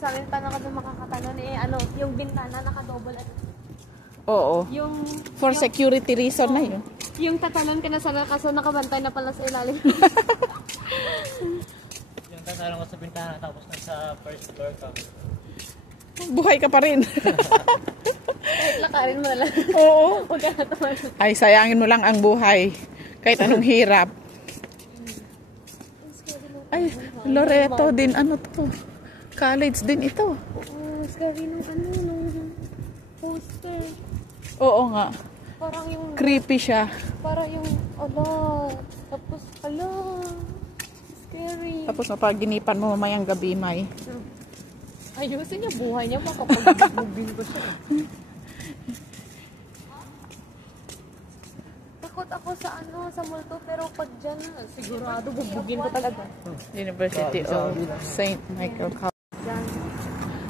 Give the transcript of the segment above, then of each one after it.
Sa amin pa na kami makakatalon eh, ano, yung bintana naka-double at Oo. yung For security reason na yun. yung tatalon ka na sa kaso nakabantay na pala sa ilalim. Yung tatalon ko sa bintana tapos nasa first floor ka. Buhay ka pa rin. Kahit lakarin mo lang. Oo. Huwag ka na tumalon. Ay, sayangin mo lang ang buhay. Kahit anong hirap. Ay, Loreto din. Ano to? College din ito. Oo, scary nung ano, nung poster. Oo nga. Parang yung, Creepy siya. parang yung, ala, tapos, ala, scary. Tapos mapaginipan mo mamayang gabi, May. Ayusin niya buhay niya, makapagbubin ko siya. Takot ako sa ano, sa multo, pero pag dyan, sigurado bubugin ko talaga. University of St. Michael College. Dyan.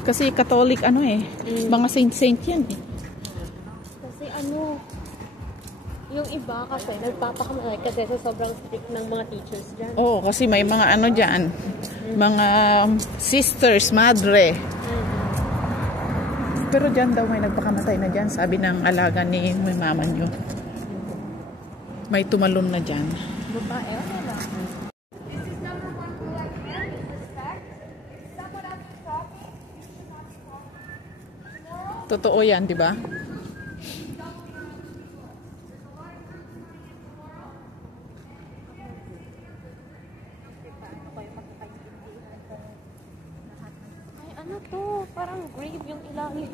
Kasi Catholic ano eh. Mga saint-saint yan eh. Kasi ano, yung iba kasi nagpapakamalay kasi sa sobrang strict ng mga teachers dyan. Oo, kasi may mga ano dyan. Mga sisters, madre. Pero dyan daw may nagpakamatay na dyan. Sabi ng alaga ni may mama nyo. May tumalon na dyan. Babae, ano lang. Totoo yan, di ba? Ay, ano to? Parang grave yung ilalim.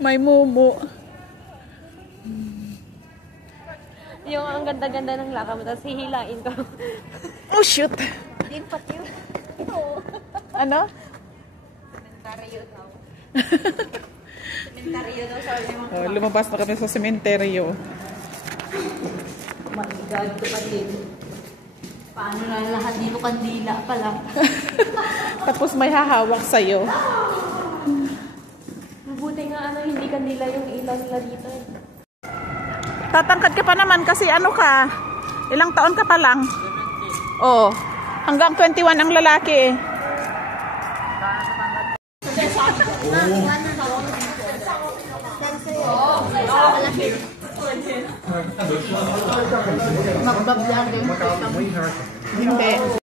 May mumu. Yung ang ganda-ganda ng laka mo, tapos hihilain ko. Oh, shoot! Din pati yun. Ano? Sementaryo daw. Sementaryo daw sa mga. Oh, lumabas na kami sa sementeryo. My God, kapatid. Paano na lahat dito kandila pa lang? Tapos may hahawak sa'yo. Mabuti nga ano, hindi kandila yung ilaw nila dito eh. Tatangkad ka pa naman kasi ano ka? Ilang taon ka pa lang? Oo. Hanggang 21 ang lalaki eh. Magbablog din. Hindi.